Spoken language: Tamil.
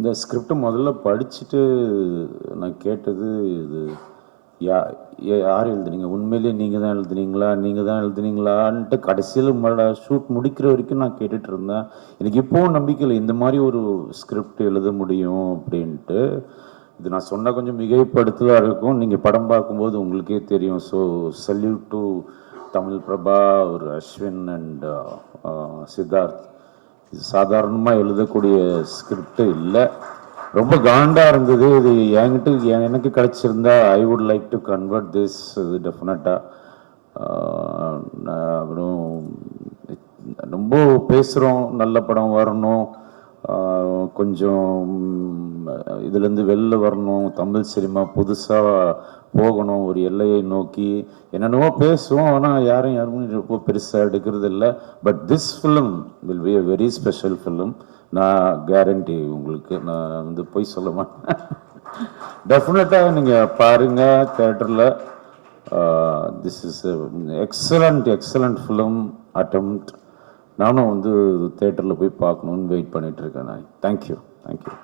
இந்த ஸ்கிரிப்ட் முதல்ல படிச்சுட்டு நான் கேட்டது இது யா யார் எழுதுனீங்க? உண்மையிலேயே நீங்கள் தான் எழுதுனீங்களா? நீங்கள் தான் எழுதுனீங்களான்ட்டு கடைசியில் ஷூட் முடிக்கிற வரைக்கும் நான் கேட்டுட்டு இருந்தேன். எனக்கு இப்போவும் நம்பிக்கை இல்லை இந்த மாதிரி ஒரு ஸ்கிரிப்ட் எழுத முடியும் அப்படின்ட்டு. இது நான் சொன்னால் கொஞ்சம் மிகைப்படுத்தலாக இருக்கும். நீங்கள் படம் பார்க்கும்போது உங்களுக்கே தெரியும். So salute to Tamil Prabha ஒரு அஸ்வின் அண்ட் uh, சித்தார்த். இது சாதாரணமாக எழுதக்கூடிய ஸ்கிரிப்ட் இல்லை. ரொம்ப காண்டாக இருந்தது. இது என்கிட்ட எனக்கு கிடைச்சிருந்தா I would like to convert this இது டெஃபினட்டாக அப்புறம் ரொம்ப பேசுகிறோம் நல்ல படம் வரணும். கொஞ்சம் இதுலேருந்து வெளில வரணும் தமிழ் சினிமா புதுசாக போகணும் ஒரு எல்லையை நோக்கி. என்னென்னவோ பேசுவோம் ஆனால் யாரும் யாரும் ரொம்ப பெருசாக எடுக்கிறது இல்லை. But this film will be a very special film நான் கேரண்டி உங்களுக்கு நான் வந்து போய் சொல்ல மாட்டேன். டெஃபினட்டாக நீங்கள் பாருங்கள் தேட்டரில் this is excellent excellent film attempt நானும் வந்து தேட்டரில் போய் பார்க்கணுன்னு வெயிட் பண்ணிகிட்ருக்கேன் நான் தேங்க்யூ தேங்க்யூ